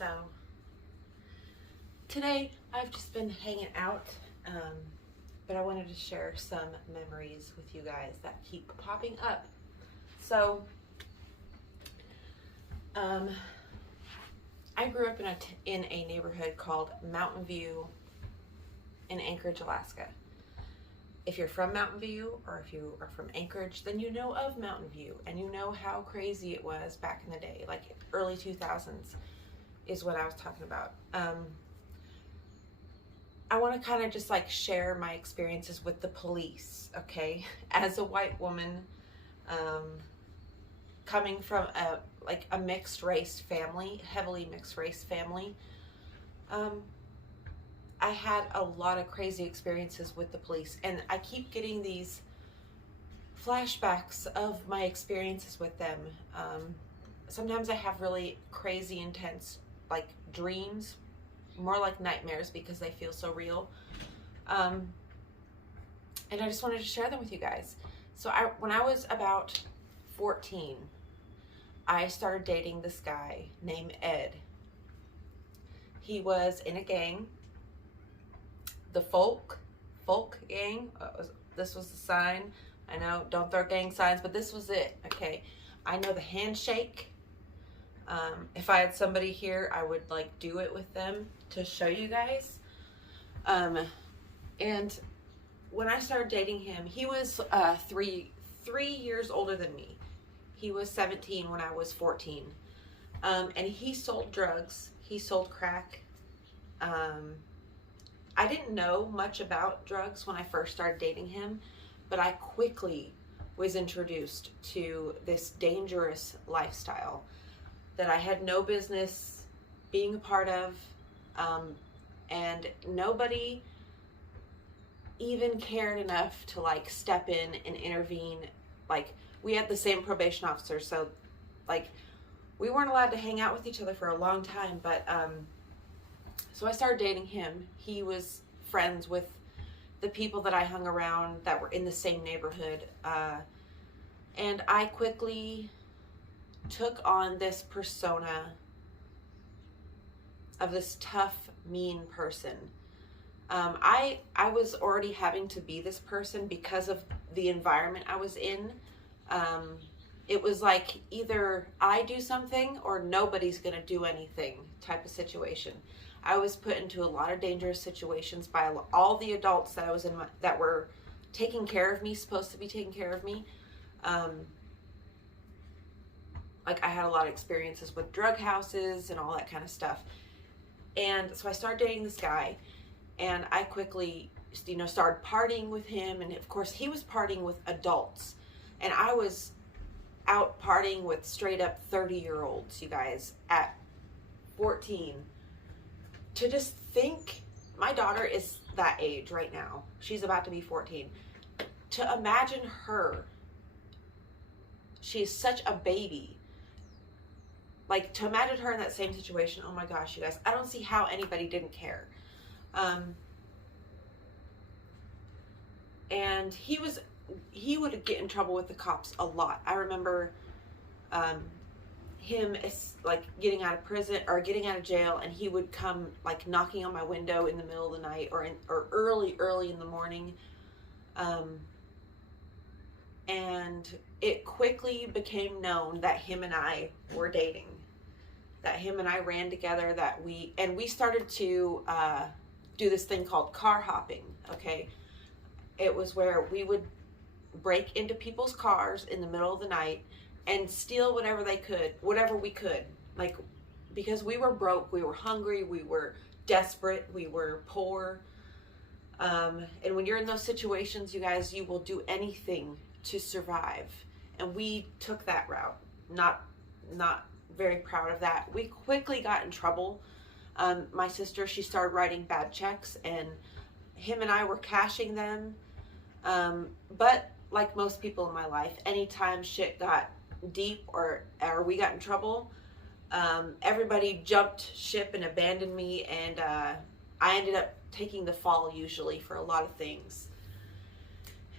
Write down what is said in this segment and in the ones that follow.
So today I've just been hanging out, but I wanted to share some memories with you guys that keep popping up. So I grew up in a neighborhood called Mountain View in Anchorage, Alaska. If you're from Mountain View, or if you are from Anchorage, then you know of Mountain View, and you know how crazy it was back in the day, like early 2000s is what I was talking about. I want to kind of just like share my experiences with the police, okay? As a white woman, coming from a mixed race family, heavily mixed race family, I had a lot of crazy experiences with the police, and I keep getting these flashbacks of my experiences with them. Sometimes I have really crazy, intense, like dreams, more like nightmares because they feel so real. And I just wanted to share them with you guys. So when I was about 14, I started dating this guy named Ed. He was in a gang. The folk gang. This was the sign. I know, don't throw gang signs, but this was it. Okay, I know the handshake. If I had somebody here, I would like do it with them to show you guys. And when I started dating him, he was 3 years older than me. He was 17 when I was 14, and he sold drugs. He sold crack. I didn't know much about drugs when I first started dating him, but I quickly was introduced to this dangerous lifestyle that I had no business being a part of, and nobody even cared enough to like step in and intervene. Like, we had the same probation officer, so like we weren't allowed to hang out with each other for a long time, but so I started dating him. He was friends with the people that I hung around that were in the same neighborhood. And I quickly took on this persona of this tough, mean person. I was already having to be this person because of the environment I was in. It was like either I do something or nobody's gonna do anything type of situation. I was put into a lot of dangerous situations by all the adults that I was in that were taking care of me, supposed to be taking care of me. Like, I had a lot of experiences with drug houses and all that kind of stuff. And so I started dating this guy, and I quickly, started partying with him. And of course, he was partying with adults, and I was out partying with straight up 30-year-olds, you guys, at 14. To just think, my daughter is that age right now. She's about to be 14. To imagine her, she's such a baby. Like, to imagine her in that same situation, oh my gosh, you guys, I don't see how anybody didn't care. And he would get in trouble with the cops a lot. I remember him like getting out of prison or getting out of jail, and he would come like knocking on my window in the middle of the night or early in the morning. And it quickly became known that him and I were dating, that him and I ran together, that we started to do this thing called car hopping. Okay, it was where we would break into people's cars in the middle of the night and steal whatever we could, like, because we were broke, we were hungry, we were desperate, we were poor. And when you're in those situations, you guys, you will do anything to survive. And we took that route. Not very proud of that. We quickly got in trouble. My sister, she started writing bad checks, and him and I were cashing them. But like most people in my life, anytime shit got deep or we got in trouble, everybody jumped ship and abandoned me, and I ended up taking the fall usually for a lot of things.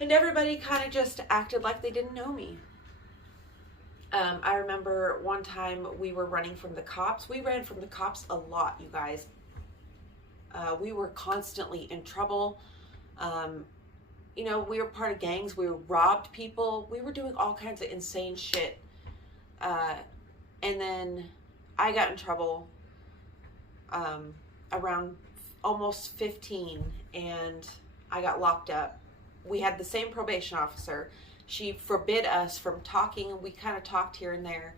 And everybody kind of just acted like they didn't know me. I remember one time we were running from the cops. We ran from the cops a lot, you guys. We were constantly in trouble. You know, we were part of gangs. We robbed people. We were doing all kinds of insane shit. And then I got in trouble around almost 15, and I got locked up. We had the same probation officer. She forbid us from talking. We kind of talked here and there,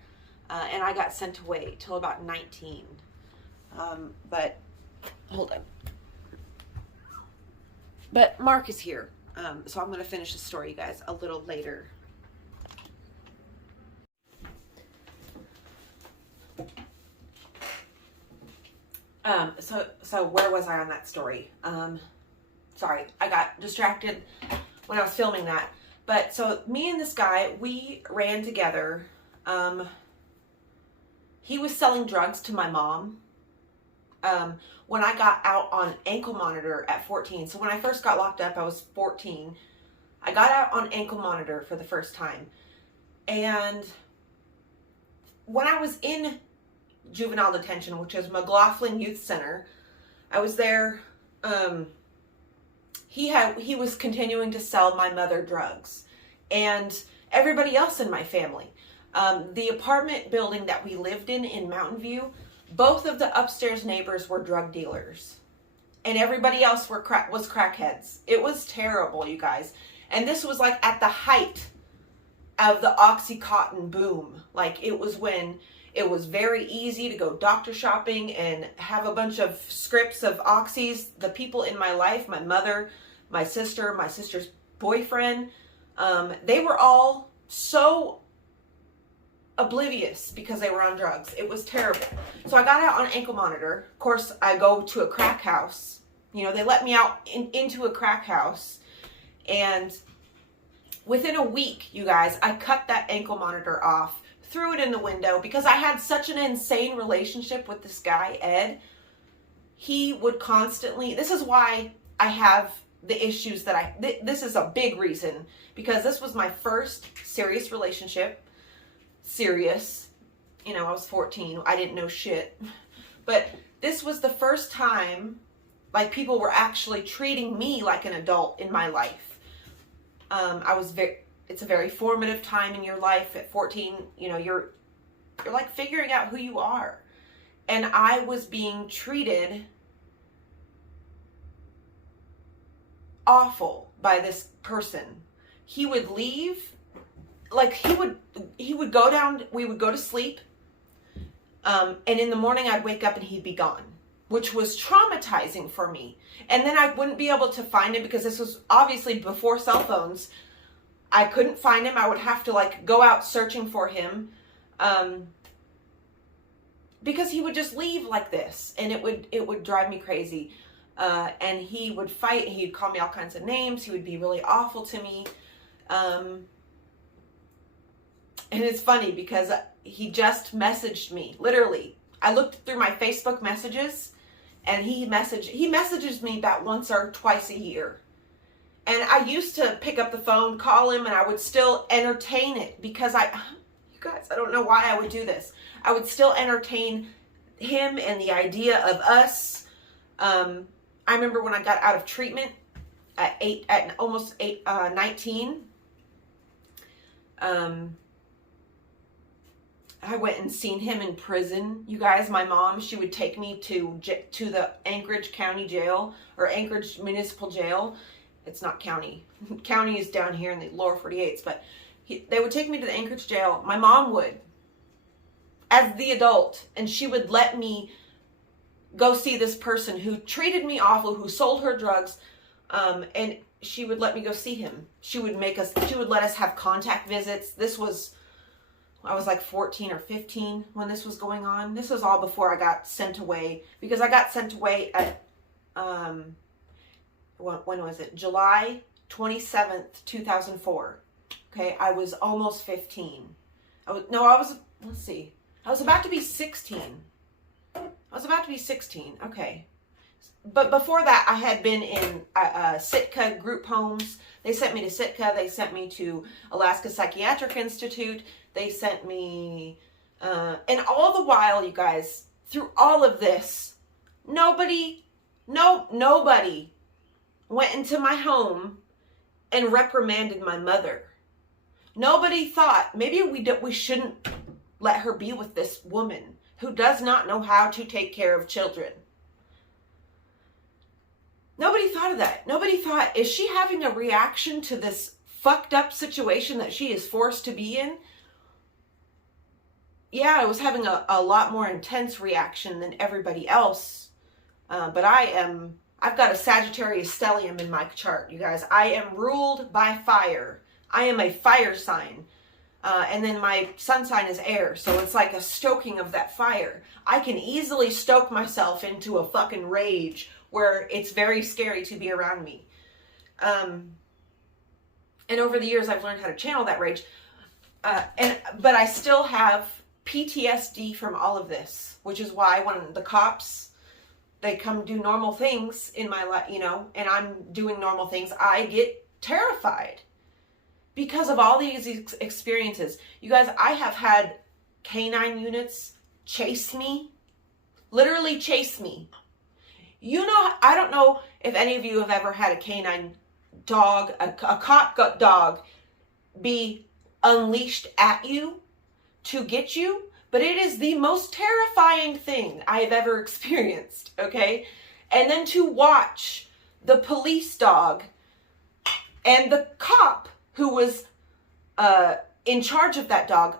and I got sent away till about 19. But hold on. But Mark is here, so I'm going to finish the story, you guys, a little later. So where was I on that story? Sorry, I got distracted when I was filming that. But so me and this guy, we ran together. He was selling drugs to my mom. When I got out on ankle monitor at 14. So when I first got locked up, I was 14. I got out on ankle monitor for the first time. And when I was in juvenile detention, which is McLaughlin Youth Center, I was there. He was continuing to sell my mother drugs and everybody else in my family. The apartment building that we lived in Mountain View, both of the upstairs neighbors were drug dealers, and everybody else was crackheads. It was terrible, you guys. And this was like at the height of the Oxycontin boom. Like, it was when it was very easy to go doctor shopping and have a bunch of scripts of oxys. The people in my life, my mother, my sister's boyfriend, they were all so oblivious because they were on drugs. It was terrible. So I got out on ankle monitor. Of course, I go to a crack house. You know, they let me out into a crack house. And within a week, you guys, I cut that ankle monitor off, threw it in the window, because I had such an insane relationship with this guy, Ed. He would constantly, this is why I have the issues that this is a big reason, because this was my first serious relationship. Serious. You know, I was 14. I didn't know shit. But this was the first time, like, people were actually treating me like an adult in my life. It's a very formative time in your life. At 14, you know, you're like figuring out who you are. And I was being treated awful by this person. He would leave, like he would go down, we would go to sleep, and in the morning I'd wake up and he'd be gone, which was traumatizing for me. And then I wouldn't be able to find him, because this was obviously before cell phones. I couldn't find him. I would have to like go out searching for him, because he would just leave like this, and it would drive me crazy. And he would fight. He'd call me all kinds of names. He would be really awful to me. And it's funny because he just messaged me. Literally, I looked through my Facebook messages, and he messages me about once or twice a year. And I used to pick up the phone, call him, and I would still entertain it, because you guys, I don't know why I would do this. I would still entertain him and the idea of us. I remember when I got out of treatment at 19. I went and seen him in prison. You guys, my mom, she would take me to the Anchorage County Jail, or Anchorage Municipal Jail. It's not county. County is down here in the lower 48s, but they would take me to the Anchorage Jail. My mom would, as the adult, and she would let me go see this person who treated me awful, who sold her drugs, and she would let me go see him. She would let us have contact visits. I was like 14 or 15 when this was going on. This was all before I got sent away, because I got sent away at, when was it? July 27th, 2004. Okay, I was almost 15. I was about to be 16. Okay. but before that, I had been in Sitka group homes. They sent me to Sitka. They sent me to Alaska Psychiatric Institute. They sent me, and all the while, you guys, through all of this, nobody went into my home and reprimanded my mother. Nobody thought maybe we shouldn't let her be with this woman who does not know how to take care of children. Nobody thought of that. Nobody thought, is she having a reaction to this fucked up situation that she is forced to be in? Yeah, I was having a lot more intense reaction than everybody else. But I've got a Sagittarius stellium in my chart, you guys. I am ruled by fire. I am a fire sign. And then my sun sign is air. So it's like a stoking of that fire. I can easily stoke myself into a fucking rage where it's very scary to be around me. And over the years, I've learned how to channel that rage. But I still have PTSD from all of this, which is why when the cops, they come do normal things in my life, you know, and I'm doing normal things, I get terrified because of all these experiences. You guys, I have had canine units chase me, literally chase me. You know, I don't know if any of you have ever had a canine dog, a cop dog be unleashed at you to get you, but it is the most terrifying thing I have ever experienced, okay? And then to watch the police dog and the cop who was in charge of that dog,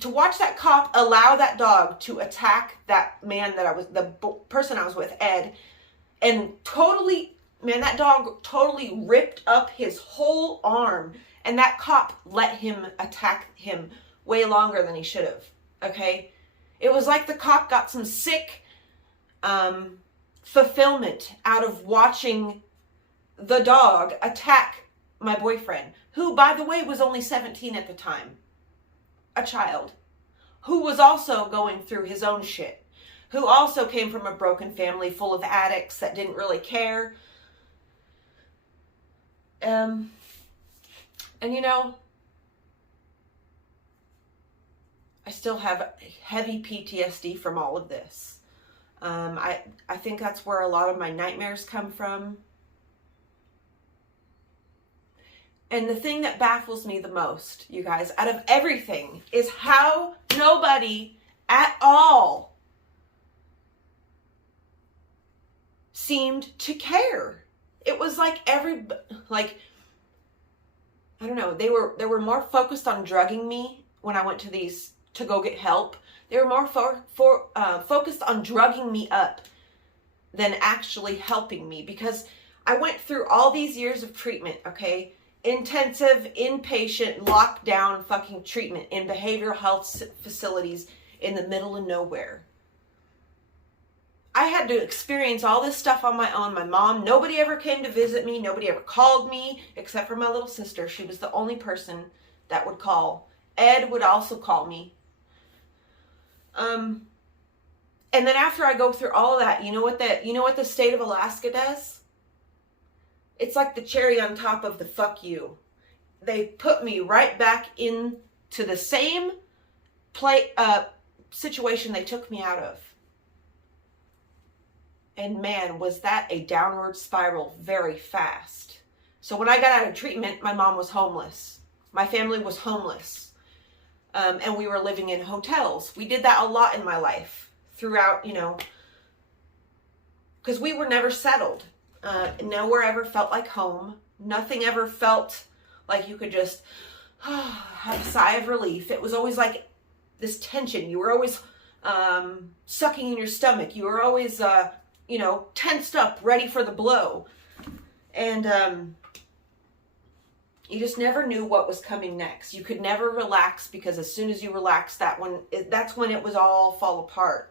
to watch that cop allow that dog to attack that man the person I was with, Ed, and totally, man, that dog totally ripped up his whole arm, and that cop let him attack him way longer than he should have, okay? It was like the cop got some sick fulfillment out of watching the dog attack my boyfriend, who, by the way, was only 17 at the time. A child who was also going through his own shit, who also came from a broken family full of addicts that didn't really care. And you know, I still have heavy PTSD from all of this. I think that's where a lot of my nightmares come from. And the thing that baffles me the most, you guys, out of everything, is how nobody at all seemed to care. It was like I don't know, they were more focused on drugging me when I went to these to go get help. They were more focused on drugging me up than actually helping me, because I went through all these years of treatment, okay? Intensive, inpatient, lockdown fucking treatment in behavioral health facilities in the middle of nowhere. I had to experience all this stuff on my own. My mom, nobody ever came to visit me. Nobody ever called me except for my little sister. She was the only person that would call. Ed would also call me. And then after I go through all of that, you know what the state of Alaska does? It's like the cherry on top of the fuck you. They put me right back into the same situation they took me out of. And man, was that a downward spiral very fast. So when I got out of treatment, my mom was homeless. My family was homeless. And we were living in hotels. We did that a lot in my life throughout, you know, because we were never settled. Nowhere ever felt like home. Nothing ever felt like you could just have a sigh of relief. It was always like this tension. You were always sucking in your stomach. You were always, you know, tensed up, ready for the blow. And you just never knew what was coming next. You could never relax, because as soon as you relaxed, that's when it was all fall apart.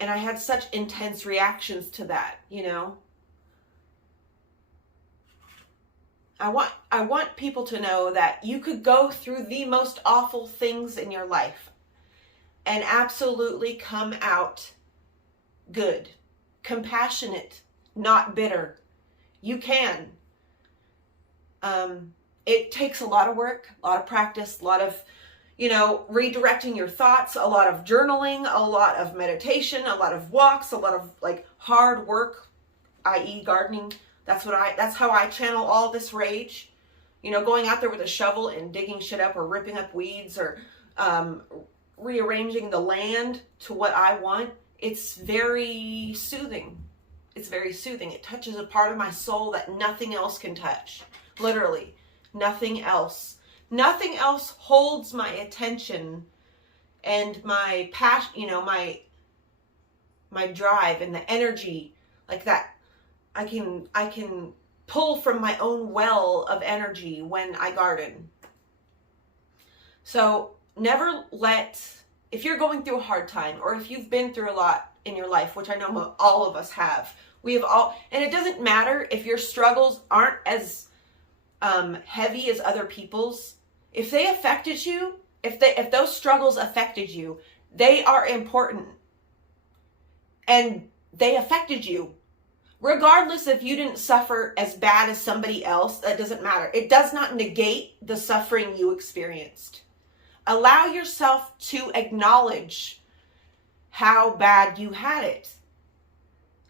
And I had such intense reactions to that, you know. I want people to know that you could go through the most awful things in your life and absolutely come out good, compassionate, not bitter. You can. It takes a lot of work, a lot of practice, a lot of, redirecting your thoughts, a lot of journaling, a lot of meditation, a lot of walks, a lot of like hard work, i.e. gardening. That's how I channel all this rage. Going out there with a shovel and digging shit up or ripping up weeds or rearranging the land to what I want. It's very soothing. It's very soothing. It touches a part of my soul that nothing else can touch. Literally, nothing else. Nothing else holds my attention and my passion, my drive and the energy like that. I can pull from my own well of energy when I garden. So never if you're going through a hard time, or if you've been through a lot in your life, which I know all of us have, and it doesn't matter if your struggles aren't as heavy as other people's. If they affected you, if those struggles affected you, they are important. And they affected you. Regardless if you didn't suffer as bad as somebody else, that doesn't matter. It does not negate the suffering you experienced. Allow yourself to acknowledge how bad you had it.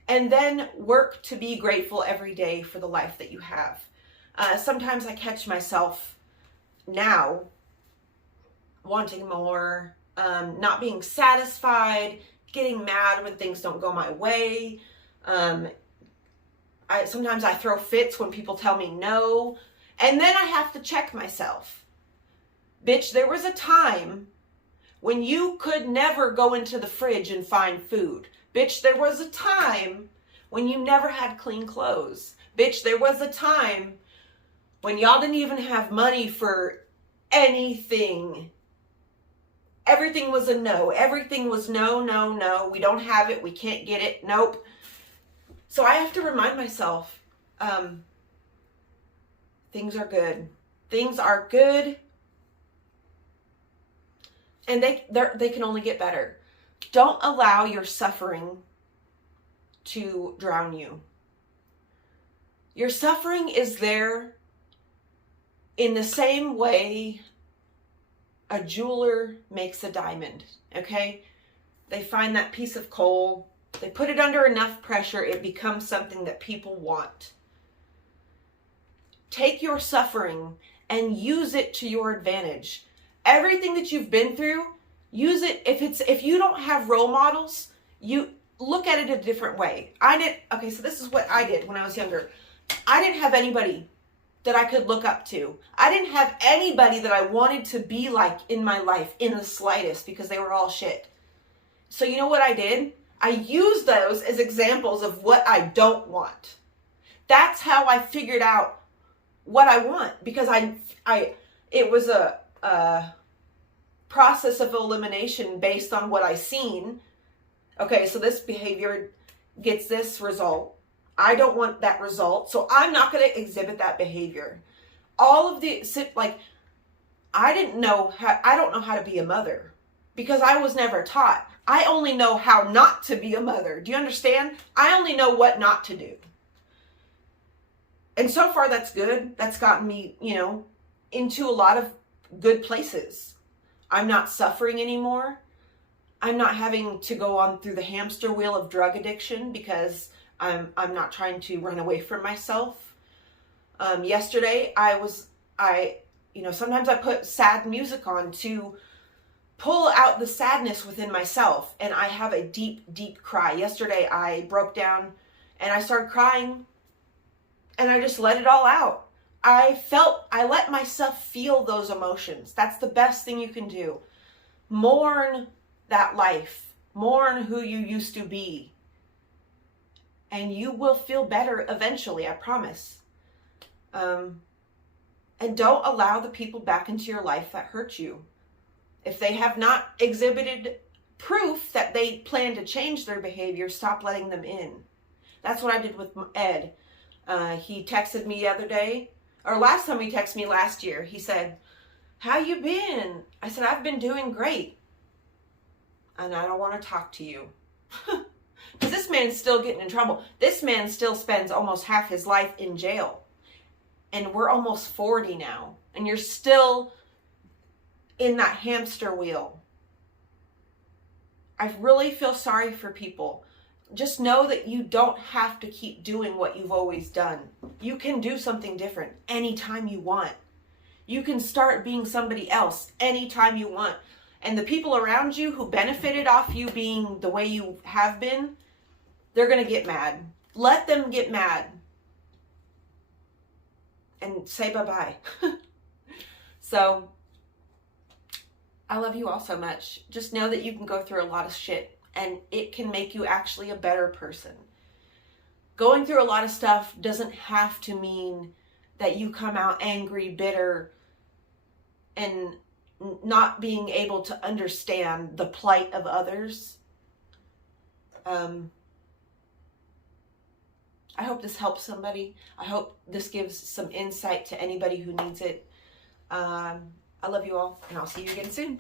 And then work to be grateful every day for the life that you have. Sometimes I catch myself now wanting more, not being satisfied, getting mad when things don't go my way. Sometimes I throw fits when people tell me no. And then I have to check myself. Bitch, there was a time when you could never go into the fridge and find food. Bitch, there was a time when you never had clean clothes. Bitch, there was a time when y'all didn't even have money for anything. Everything was a no. Everything was no, no, no. We don't have it. We can't get it. Nope. So I have to remind myself, things are good. Things are good. And they can only get better. Don't allow your suffering to drown you. Your suffering is there in the same way a jeweler makes a diamond, okay? They find that piece of coal, they put it under enough pressure, it becomes something that people want. Take your suffering and use it to your advantage. Everything that you've been through, use it. If you don't have role models, you look at it a different way. So this is what I did when I was younger. I didn't have anybody that I could look up to. I didn't have anybody that I wanted to be like in my life in the slightest, because they were all shit. So you know what I did? I used those as examples of what I don't want. That's how I figured out what I want, because it was a process of elimination based on what I seen. Okay, so this behavior gets this result. I don't want that result, so I'm not going to exhibit that behavior. All of the, I don't know how to be a mother, because I was never taught. I only know how not to be a mother. Do you understand? I only know what not to do. And so far that's good. That's gotten me, into a lot of good places. I'm not suffering anymore. I'm not having to go on through the hamster wheel of drug addiction, because I'm not trying to run away from myself. Yesterday sometimes I put sad music on to pull out the sadness within myself, and I have a deep, deep cry. Yesterday I broke down and I started crying, and I just let it all out. I let myself feel those emotions. That's the best thing you can do. Mourn that life. Mourn who you used to be. And you will feel better eventually, I promise. And don't allow the people back into your life that hurt you. If they have not exhibited proof that they plan to change their behavior, stop letting them in. That's what I did with Ed. He texted me the other day, or last time he texted me last year. He said, "How you been?" I said, "I've been doing great." and I don't want to talk to you. Because this man's still getting in trouble. This man still spends almost half his life in jail. And we're almost 40 now. And you're still in that hamster wheel. I really feel sorry for people. Just know that you don't have to keep doing what you've always done. You can do something different anytime you want. You can start being somebody else anytime you want. And the people around you who benefited off you being the way you have been, they're going to get mad. Let them get mad. And say bye-bye. So, I love you all so much. Just know that you can go through a lot of shit. And it can make you actually a better person. Going through a lot of stuff doesn't have to mean that you come out angry, bitter, and not being able to understand the plight of others. I hope this helps somebody. I hope this gives some insight to anybody who needs it. I love you all, and I'll see you again soon.